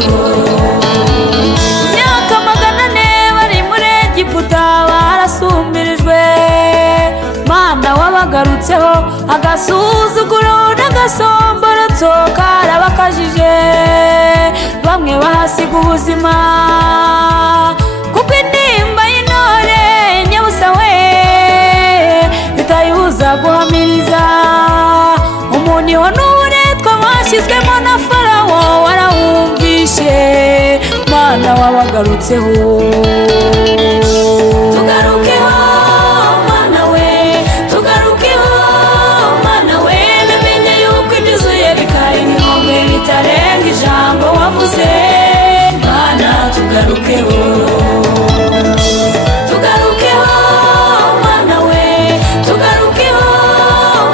tugarukeho imyaka 400 bari muri Egiputa barasumbirijwe Mana wabagarutseho agasuzuguro n'agasomborotso karabakajije bamwe bahasiga ubuzima kuko intimba y'intore nyabusa we itayibuza guhamiriza umuniho n'uburetwa bashyizwemo na Farawo warawumvishe Mana wabagarutseho tugarukeho Mana we tugarukeho Mana we namenye yuko ibyuzuye bikari inkombe bitarenga ijambo wavuze Mana tugarukeho tugarukeho Mana we tugarukeho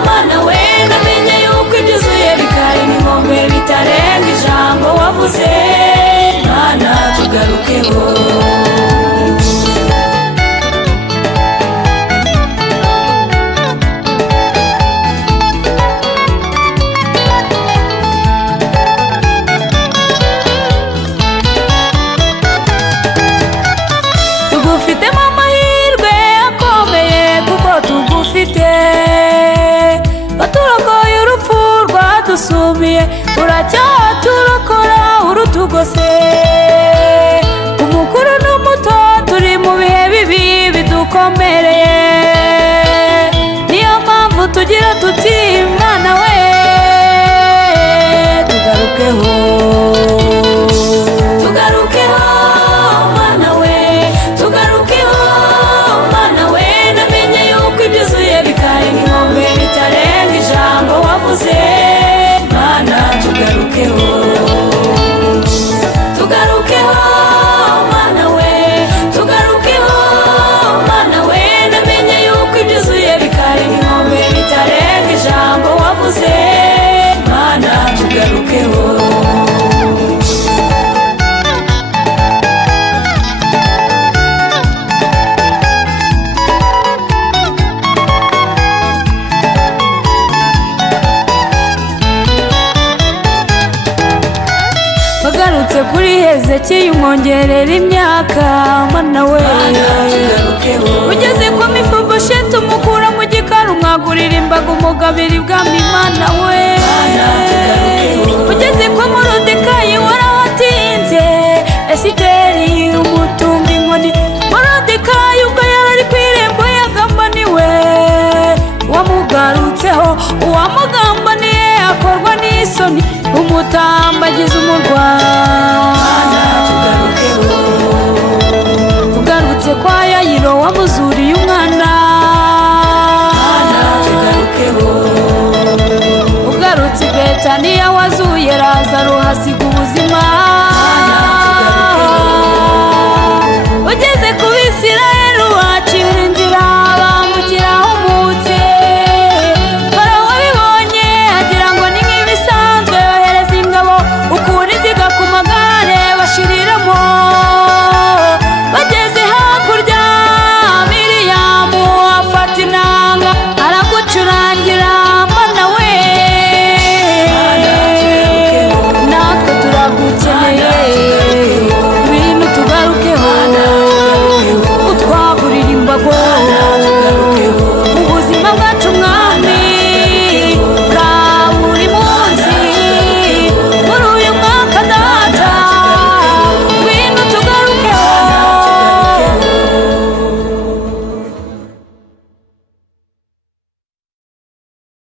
Mana we namenye yuko ibyuzuye bikari inkombe bitarenga ijambo wavuze Mana tugarukeho tugufitemo amahirwe akomeye kuko tugufite waturokoye urupfu rwadusumiye uracyaturokora urutugose umukuru n'umuto turi mu bihe bibi bidukomereye niyo mpamvu tugira tuti Mana we tugarukeho tugarukeho Mana we tugarukeho Mana we namenye yuko ibyuzuye bikari inkombe bitarenga ijambo wavuze Mana tugarukeho tugarukeho Mana we tugarukeho Mana we namenye yuko ibyuzuye bikari inkombe bitarenga ijambo wavuze Mana tugarukeho wagarutse kuri Hezekiya umwongerera imyaka Mana we ugeze kwa Mefibosheti umukura mu gikari umwagurira imbaga umugabira ibwami Mana we ugeze kwa Morodekayi warahatinze Esiteri umutumba inkoni Morodekayi ubwo yarari ku irembo yagambaniwe wamugarutseho uwamugambaniye akorwa n'isoni umutambagiza umurwa ugarutse kwa Yayiro wamuzuriye umwana ugarutse i Betaniya wazuye Lazaro hasiga ubuzima